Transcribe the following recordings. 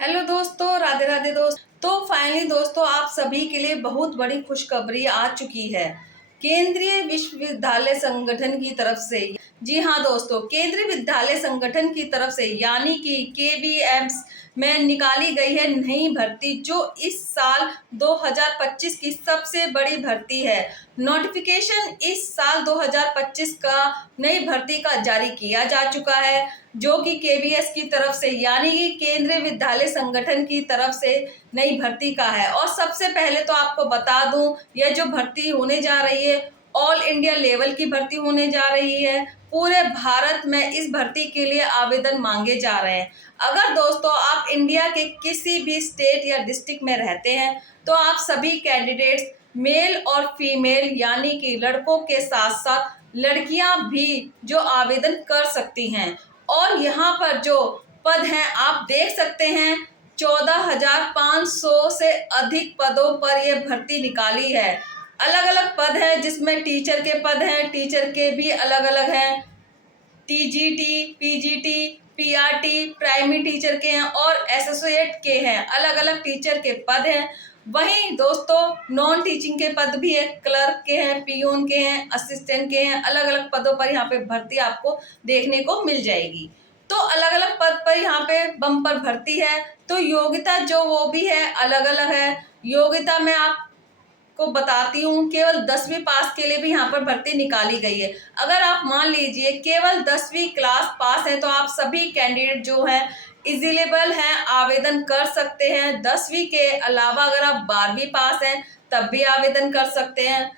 Hello दोस्तों, राधे राधे दोस्त। तो फाइनली दोस्तों, आप सभी के लिए बहुत बड़ी खुशखबरी आ चुकी है केंद्रीय विश्वविद्यालय संगठन की तरफ से। जी हाँ दोस्तों, केंद्रीय विद्यालय संगठन की तरफ से यानी कि केवीएम्स में निकाली गई है नई भर्ती, जो इस साल 2025 की सबसे बड़ी भर्ती है। नोटिफिकेशन इस साल 2025 का नई भर्ती का जारी किया जा चुका है, जो कि केवीएस की तरफ से यानी कि केंद्रीय विद्यालय संगठन की तरफ से नई भर्ती का है। और सबसे पहले तो आपको बता दूं, यह जो भर्ती होने जा रही है ऑल इंडिया लेवल की भर्ती होने जा रही है। पूरे भारत में इस भर्ती के लिए आवेदन मांगे जा रहे हैं। अगर दोस्तों आप इंडिया के किसी भी स्टेट या डिस्ट्रिक्ट में रहते हैं तो आप सभी कैंडिडेट्स मेल और फीमेल यानी कि लड़कों के साथ साथ लड़कियां भी जो आवेदन कर सकती हैं। और यहाँ पर जो पद हैं आप देख सकते हैं, 14,500 से अधिक पदों पर यह भर्ती निकाली है। अलग अलग पद हैं, जिसमें टीचर के पद हैं, टीचर के भी अलग अलग हैं, TGT, PGT, PRT, primary teacher के हैं और एसोसिएट के हैं। अलग अलग टीचर के पद हैं। वहीं दोस्तों नॉन टीचिंग के पद भी है, क्लर्क के हैं, पियून के हैं, असिस्टेंट के हैं। अलग अलग पदों पर यहाँ पे भर्ती आपको देखने को मिल जाएगी। तो अलग अलग पद पर यहाँ पे बम्पर भर्ती है। तो योग्यता जो वो भी है अलग अलग है। योग्यता में आप को बताती हूँ, केवल 10वीं पास के लिए भी यहाँ पर भर्ती निकाली गई है। अगर आप मान लीजिए केवल 10वीं क्लास पास है तो आप सभी कैंडिडेट जो हैं एलिजिबल हैं, आवेदन कर सकते हैं। 10वीं के अलावा अगर आप 12वीं पास हैं तब भी आवेदन कर सकते हैं।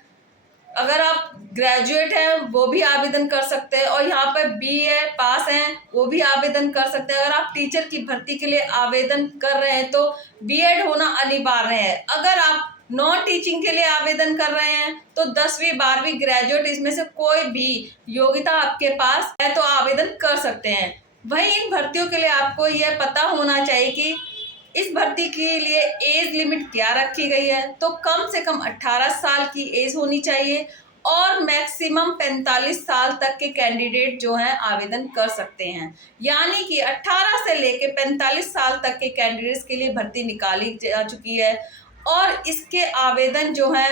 अगर आप ग्रेजुएट हैं वो भी आवेदन कर सकते हैं। और यहाँ पर बीए पास हैं वो भी आवेदन कर सकते हैं। अगर आप टीचर की भर्ती के लिए आवेदन कर रहे हैं तो बीएड होना अनिवार्य है। अगर आप नॉन टीचिंग के लिए आवेदन कर रहे हैं तो 10वीं 12वीं ग्रेजुएट इसमें से कोई भी योग्यता आपके पास है तो आवेदन कर सकते हैं। वहीं इन भर्तियों के लिए आपको यह पता होना चाहिए कि इस भर्ती के लिए एज लिमिट क्या रखी गई है। तो कम से कम 18 साल की एज होनी चाहिए और मैक्सिमम 45 साल तक के कैंडिडेट जो हैं आवेदन कर सकते हैं। यानी कि 18 से लेके 45 साल तक के कैंडिडेट्स के लिए भर्ती निकाली जा चुकी है। और इसके आवेदन जो हैं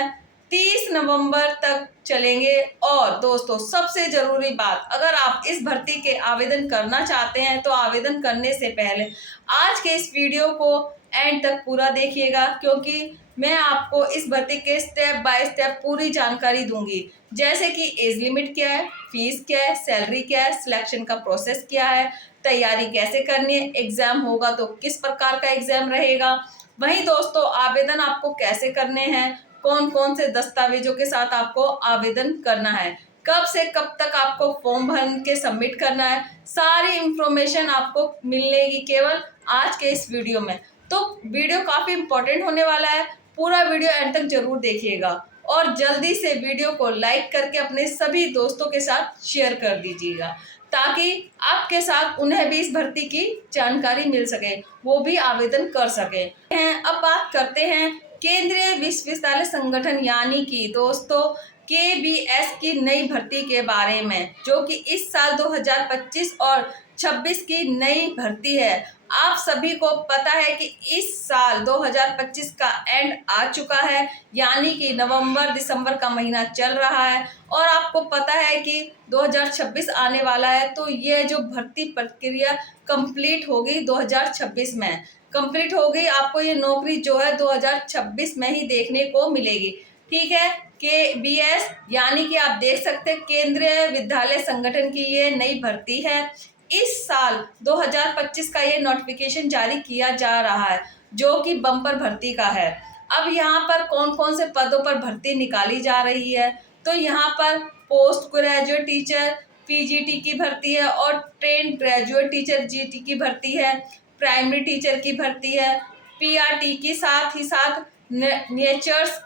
30 नवंबर तक चलेंगे। और दोस्तों सबसे जरूरी बात, अगर आप इस भर्ती के आवेदन करना चाहते हैं तो आवेदन करने से पहले आज के इस वीडियो को एंड तक पूरा देखिएगा, क्योंकि मैं आपको इस भर्ती के स्टेप बाय स्टेप पूरी जानकारी दूंगी। जैसे कि एज लिमिट क्या है, फीस क्या है, सैलरी क्या है, सिलेक्शन का प्रोसेस क्या है, तैयारी कैसे करनी है, एग्जाम होगा तो किस प्रकार का एग्जाम रहेगा। वहीं दोस्तों आवेदन आपको कैसे करने हैं, कौन कौन से दस्तावेजों के साथ आपको आवेदन करना है, कब से कब तक आपको फॉर्म भर के सबमिट करना है, सारी इंफॉर्मेशन आपको मिलेगी केवल आज के इस वीडियो में। तो वीडियो काफी इंपॉर्टेंट होने वाला है, पूरा वीडियो एंड तक जरूर देखिएगा। और जल्दी से वीडियो को लाइक करके अपने सभी दोस्तों के साथ शेयर कर दीजिएगा, ताकि आपके साथ उन्हें भी इस भर्ती की जानकारी मिल सके, वो भी आवेदन कर सके। अब बात करते हैं केंद्रीय विश्वविद्यालय संगठन यानी कि दोस्तों केवीएस की नई भर्ती के बारे में, जो कि इस साल 2025 और 26 की नई भर्ती है। आप सभी को पता है कि इस साल 2025 का एंड आ चुका है, यानी कि नवंबर दिसंबर का महीना चल रहा है और आपको पता है कि 2026 आने वाला है। तो ये जो भर्ती प्रक्रिया कंप्लीट होगी 2026 में कंप्लीट हो गई। आपको ये नौकरी जो है 2026 में ही देखने को मिलेगी। ठीक है, केवीएस यानी कि आप देख सकते हैं केंद्रीय विद्यालय संगठन की ये नई भर्ती है। इस साल 2025 का ये नोटिफिकेशन जारी किया जा रहा है, जो कि बम्पर भर्ती का है। अब यहाँ पर कौन कौन से पदों पर भर्ती निकाली जा रही है, तो यहाँ पर पोस्ट ग्रेजुएट टीचर पीजीटी की भर्ती है और ट्रेन ग्रेजुएट टीचर जीटी की भर्ती है, प्राइमरी टीचर की भर्ती है, पीआरटी की साथ ही साथ नेचर्स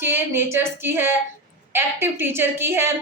की है, एक्टिव टीचर की है,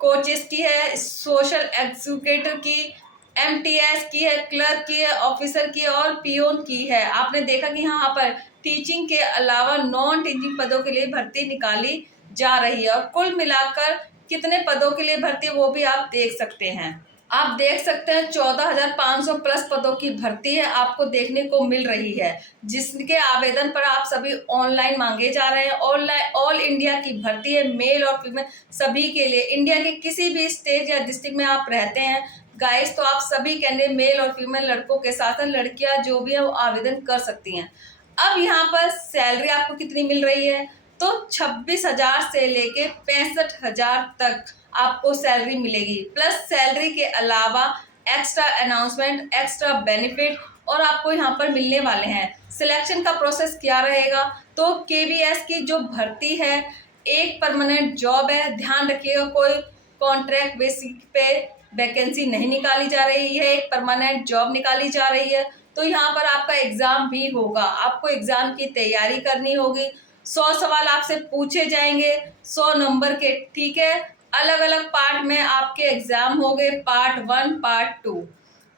कोचेस की है, सोशल एजुकेटर की, एमटीएस की है, क्लर्क की है, ऑफिसर की है और पियोन की है। आपने देखा कि यहाँ पर टीचिंग के अलावा नॉन टीचिंग पदों के लिए भर्ती निकाली जा रही है। और कुल मिलाकर कितने पदों के लिए भर्ती वो भी आप देख सकते हैं। आप देख सकते हैं 14,500 प्लस पदों की भर्ती है आपको देखने को मिल रही है, जिसके आवेदन पर आप सभी ऑनलाइन मांगे जा रहे हैं। ऑनलाइन ऑल इंडिया की भर्ती है, मेल और फीमेल सभी के लिए। इंडिया के किसी भी स्टेट या डिस्ट्रिक्ट में आप रहते हैं गाइस, तो आप सभी कैंडिडेट मेल और फीमेल लड़कों के साथ लड़कियां जो भी है वो आवेदन कर सकती हैं। अब यहाँ पर सैलरी आपको कितनी मिल रही है, तो 26,000 से लेके 65,000 तक आपको सैलरी मिलेगी। प्लस सैलरी के अलावा एक्स्ट्रा अनाउंसमेंट, एक्स्ट्रा बेनिफिट और आपको यहाँ पर मिलने वाले हैं। सिलेक्शन का प्रोसेस क्या रहेगा, तो केवीएस की जो भर्ती है एक परमानेंट जॉब है, ध्यान रखिएगा कोई कॉन्ट्रैक्ट बेसिस पे वैकेंसी नहीं निकाली जा रही है, एक परमानेंट जॉब निकाली जा रही है। तो यहाँ पर आपका एग्जाम भी होगा, आपको एग्जाम की तैयारी करनी होगी। 100 सवाल आपसे पूछे जाएंगे, 100 नंबर के, ठीक है। अलग अलग पार्ट में आपके एग्जाम हो गए, पार्ट 1, पार्ट 2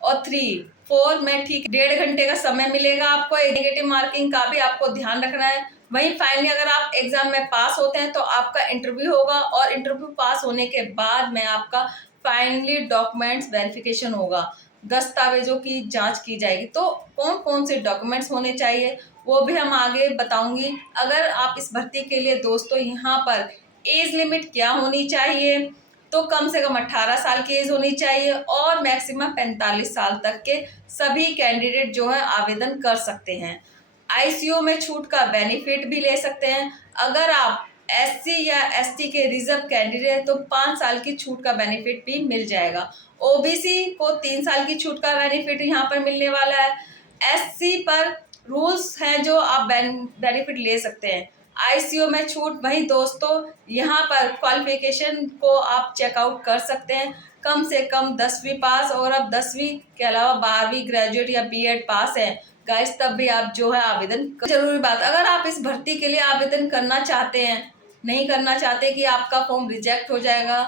और 3, 4 में, ठीक। 1.5 घंटे का समय मिलेगा आपको। नेगेटिव मार्किंग का भी आपको ध्यान रखना है। वहीं फाइनली अगर आप एग्जाम में पास होते हैं तो आपका इंटरव्यू होगा और इंटरव्यू पास होने के बाद में आपका फाइनली डॉक्यूमेंट्स वेरिफिकेशन होगा, दस्तावेजों की जांच की जाएगी। तो कौन कौन से डॉक्यूमेंट्स होने चाहिए वो भी हम आगे बताऊंगी। अगर आप इस भर्ती के लिए दोस्तों यहाँ पर एज लिमिट क्या होनी चाहिए, तो कम से कम 18 साल की एज होनी चाहिए और मैक्सिमम 45 साल तक के सभी कैंडिडेट जो है आवेदन कर सकते हैं। आईसीयू में छूट का बेनिफिट भी ले सकते हैं। अगर आप एससी या एसटी के रिजर्व कैंडिडेट हैं तो 5 साल की छूट का बेनिफिट भी मिल जाएगा। ओबीसी को 3 साल की छूट का बेनिफिट यहाँ पर मिलने वाला है। एससी पर रूल्स हैं जो आप बेनिफिट ले सकते हैं। आईसीयू में छूट, वहीं दोस्तों यहाँ पर क्वालिफिकेशन को आप चेकआउट कर सकते हैं, कम से कम 10वीं पास, और अब 10वीं के अलावा 12वीं ग्रेजुएट या बीएड पास है गाइस, तब भी आप जो है आवेदन जरूरी बात। अगर आप इस भर्ती के लिए आवेदन करना चाहते हैं, नहीं करना चाहते कि आपका फॉर्म रिजेक्ट हो जाएगा,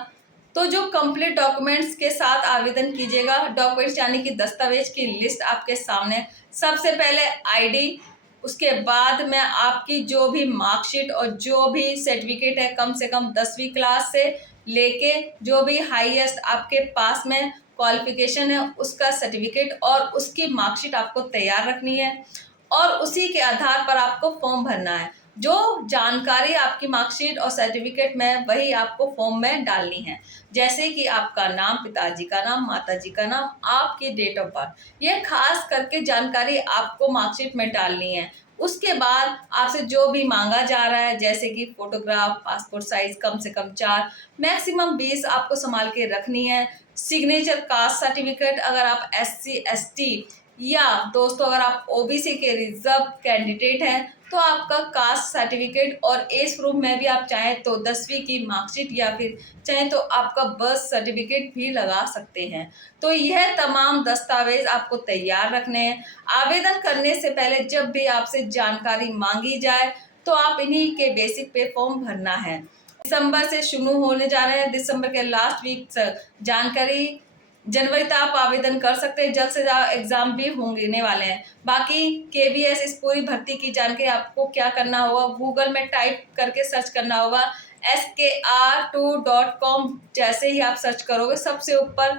तो जो कंप्लीट डॉक्यूमेंट्स के साथ आवेदन कीजिएगा। डॉक्यूमेंट्स यानी कि दस्तावेज की लिस्ट आपके सामने। सबसे पहले आईडी, उसके बाद में आपकी जो भी मार्कशीट और जो भी सर्टिफिकेट है, कम से कम 10वीं क्लास से लेके जो भी हाईएस्ट आपके पास में क्वालिफिकेशन है उसका सर्टिफिकेट और उसकी मार्कशीट आपको तैयार रखनी है और उसी के आधार पर आपको फॉर्म भरना है। जो जानकारी आपकी मार्कशीट और सर्टिफिकेट में वही आपको फॉर्म में डालनी है, जैसे कि आपका नाम, पिताजी का नाम, माताजी का नाम, आपकी डेट ऑफ बर्थ, ये खास करके जानकारी आपको मार्कशीट में डालनी है। उसके बाद आपसे जो भी मांगा जा रहा है, जैसे कि फोटोग्राफ, पासपोर्ट साइज कम से कम 4, मैक्सिमम 20 आपको संभाल के रखनी है। सिग्नेचर, कास्ट सर्टिफिकेट अगर आप एससी एसटी या दोस्तों अगर आप ओबीसी के रिजर्व कैंडिडेट हैं तो आपका कास्ट सर्टिफिकेट और एज प्रूफ में भी आप चाहें तो 10वीं की मार्कशीट या फिर चाहें तो आपका बर्थ सर्टिफिकेट भी लगा सकते हैं। तो यह तमाम दस्तावेज आपको तैयार रखने हैं। आवेदन करने से पहले जब भी आपसे जानकारी मांगी जाए तो आप इन्हीं के बेसिक पे फॉर्म भरना है। दिसंबर से शुरू होने जा रहे हैं, दिसंबर के लास्ट वीक जानकारी, जनवरी तक आप आवेदन कर सकते हैं। जल्द से जल्द एग्जाम भी होने वाले हैं। बाकी केवीएस इस पूरी भर्ती की जानकारी आपको क्या करना होगा, गूगल में टाइप करके सर्च करना होगा skr2.com। जैसे ही आप सर्च करोगे सबसे ऊपर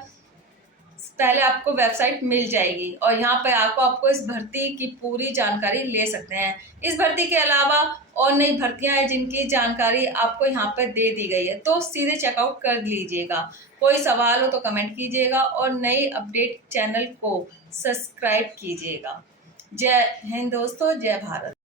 पहले आपको वेबसाइट मिल जाएगी और यहाँ पे आपको इस भर्ती की पूरी जानकारी ले सकते हैं। इस भर्ती के अलावा और नई भर्तियां हैं जिनकी जानकारी आपको यहाँ पे दे दी गई है, तो सीधे चेकआउट कर लीजिएगा। कोई सवाल हो तो कमेंट कीजिएगा और नई अपडेट चैनल को सब्सक्राइब कीजिएगा। जय हिंद दोस्तों, जय भारत।